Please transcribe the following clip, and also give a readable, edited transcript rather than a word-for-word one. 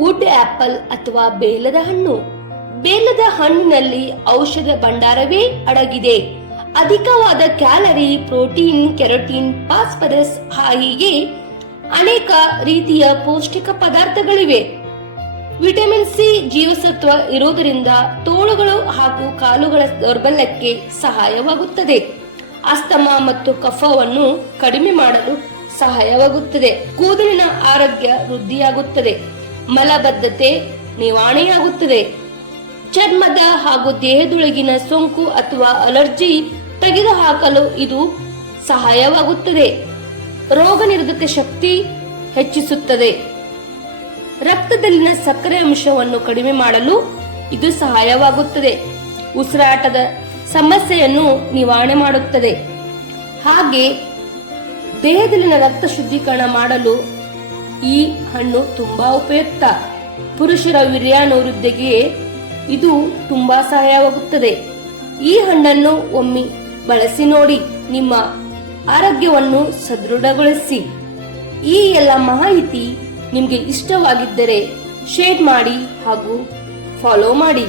Wood apple ಅಥವಾ ಬೇಲದ ಹಣ್ಣು. ಬೇಲದ ಹಣ್ಣಿನಲ್ಲಿ ಔಷಧ ಭಂಡಾರವೇ ಅಡಗಿದೆ. ಅಧಿಕವಾದ ಕ್ಯಾಲರಿ, ಪ್ರೋಟೀನ್, ಕೆರೋಟಿನ್, ಫಾಸ್ಫರಸ್ ಹೀಗೆ ಅನೇಕ ರೀತಿಯ ಪೌಷ್ಟಿಕ ಪದಾರ್ಥಗಳಿವೆ. ವಿಟಮಿನ್ ಸಿ ಜೀವಸತ್ವ ಇರುವುದರಿಂದ ತೋಳುಗಳು ಹಾಗೂ ಕಾಲುಗಳ ದೌರ್ಬಲ್ಯಕ್ಕೆ ಸಹಾಯವಾಗುತ್ತದೆ. ಅಸ್ತಮಾ ಮತ್ತು ಕಫವನ್ನು ಕಡಿಮೆ ಮಾಡಲು ಸಹಾಯವಾಗುತ್ತದೆ. ಕೂದಲಿನ ಆರೋಗ್ಯ ವೃದ್ಧಿಯಾಗುತ್ತದೆ. ಮಲಬದ್ಧತೆ ನಿವಾರಣೆಯಾಗುತ್ತದೆ. ಚರ್ಮದ ಹಾಗೂ ದೇಹದೊಳಗಿನ ಸೋಂಕು ಅಥವಾ ಅಲರ್ಜಿ ತೆಗೆದುಹಾಕಲು ಇದು ಸಹಾಯವಾಗುತ್ತದೆ. ರೋಗ ನಿರೋಧಕ ಶಕ್ತಿ ಹೆಚ್ಚಿಸುತ್ತದೆ. ರಕ್ತದಲ್ಲಿನ ಸಕ್ಕರೆ ಅಂಶವನ್ನು ಕಡಿಮೆ ಮಾಡಲು ಇದು ಸಹಾಯವಾಗುತ್ತದೆ. ಉಸಿರಾಟದ ಸಮಸ್ಯೆಯನ್ನು ನಿವಾರಣೆ ಮಾಡುತ್ತದೆ. ಹಾಗೆ ದೇಹದಲ್ಲಿನ ರಕ್ತ ಶುದ್ಧೀಕರಣ ಮಾಡಲು ಈ ಹಣ್ಣು ತುಂಬಾ ಉಪಯುಕ್ತ. ಪುರುಷರ ವೀರ್ಯಾಭಿವೃದ್ಧಿಗೆ ಇದು ತುಂಬಾ ಸಹಾಯವಾಗುತ್ತದೆ. ಈ ಹಣ್ಣನ್ನು ಒಮ್ಮೆ ಬಳಸಿ ನೋಡಿ, ನಿಮ್ಮ ಆರೋಗ್ಯವನ್ನು ಸದೃಢಗೊಳಿಸಿ. ಈ ಎಲ್ಲ ಮಾಹಿತಿ ನಿಮಗೆ ಇಷ್ಟವಾಗಿದ್ದರೆ ಶೇರ್ ಮಾಡಿ ಹಾಗೂ ಫಾಲೋ ಮಾಡಿ.